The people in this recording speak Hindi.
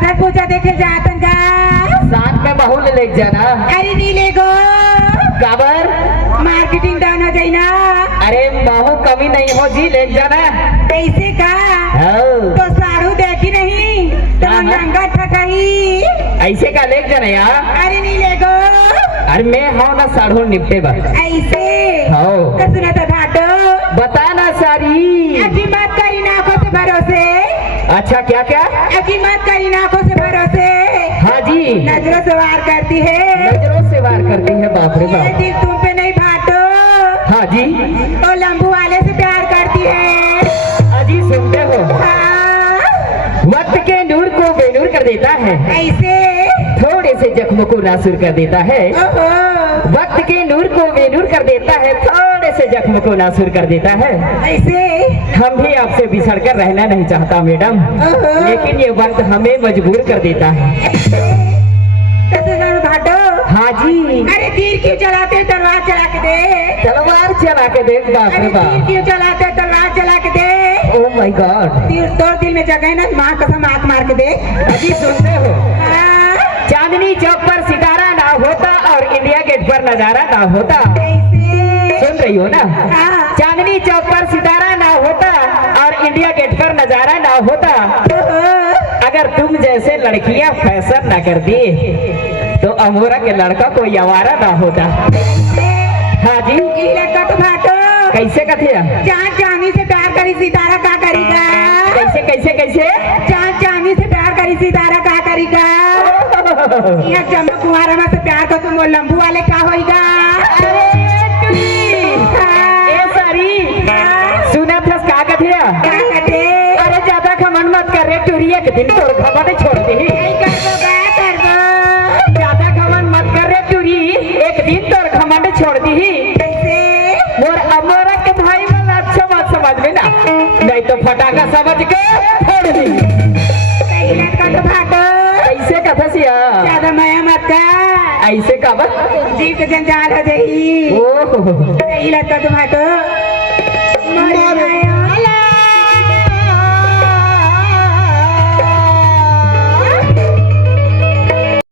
गदर पूजा देखे जातन का साथ में बहू ले जाना। अरे नीले गो काबर मार्केटिंग डाउन हो जाई ना। अरे बहू कमी नहीं हो जी ले जाना। कैसे का तो साड़ू देखी नहीं तो नंगा ठकाई ऐसे का ले जाना यार। अरे नीले गो अरे मैं हाँ ना साढ़ू निपटे बा ऐसे हाँ तो सुना तो भाटो बता ना सारी। अजी मत करी ना आंखों से भरोसे। अच्छा क्या क्या अजी मत करी ना आंखों से भरोसे। हाँ जी नजरों से वार करती है। नजरों से वार करती है। बाप रे ये बाप। दिल तुम पे नहीं भाटो। हाँ जी तो लंबू वाले से प्यार करती है। अजी सुनते हो हाँ, वक्त के नूर को बेनूर कर देता है। ऐसे थोड़े से जख्मों को नासूर कर देता है। ओहो, वक्त के नूर को बेनूर कर देता है। थोड़े से जख्म को नासूर कर देता है। ऐसे हम भी आपसे बिछड़ कर रहना नहीं चाहता मैडम, ओहो। लेकिन ये वक्त हमें मजबूर कर देता है। तो सुनो भाटो। हाँ जी अरे तीर क्यों चलाते हो? तलवार चला के दे। तलवार चला के देख। बाप रे अरे तीर बाप। क्यों चलाते हो? तलवार चला के दे। Oh my God. तीर तो दिल में जगह है ना, माँ कसम आंख मार के दे। अजी सुनते हो हाँ, चांदनी चौक पर सितारा ना होता और इंडिया गेट पर नजारा ना होता। ऐसे सुन रही हो ना। हाँ, चांदनी चौक पर सितारा ना होता और इंडिया गेट पर नजारा ना होता। ओहो, अगर तुम जैसे लड़कियां फैशन ना करती तो अमोरा के लड़का कोई आवारा ना होता। हाँ जी ई लड़का तो भाटो कैसे कथे चांद चांदी से प्यार करी सितारा का करेगा। कैसे कैसे कैसे चांद चांदी से प्यार करी सितारा का करेगा। यहाँ चमक कुमारा में से प्यार को तुम वो लंबू वाले का होएगा। ए सारी सुना था का कथे क्या कहते? अरे ज्यादा घमंड मत कर रे टूरी, एक दिन तोड़ घमंड छोड़ दी। नहीं कर दो, क्या कर दो? ज्यादा घमंड मत कर रे टूरी, एक दिन तोड़ घमंड छोड़ दी। कैसे? और अमोरा के भाई वाला अच्छा बात समझ में ना, नहीं तो फटाका समझ के फोड़ दी। सही लड़का तो भाटो ऐसे कथा सिया ज्यादा माया मत कर, ऐसे का बा जीव के जंजाल हो जाई। ओह सही लड़का तो भाटो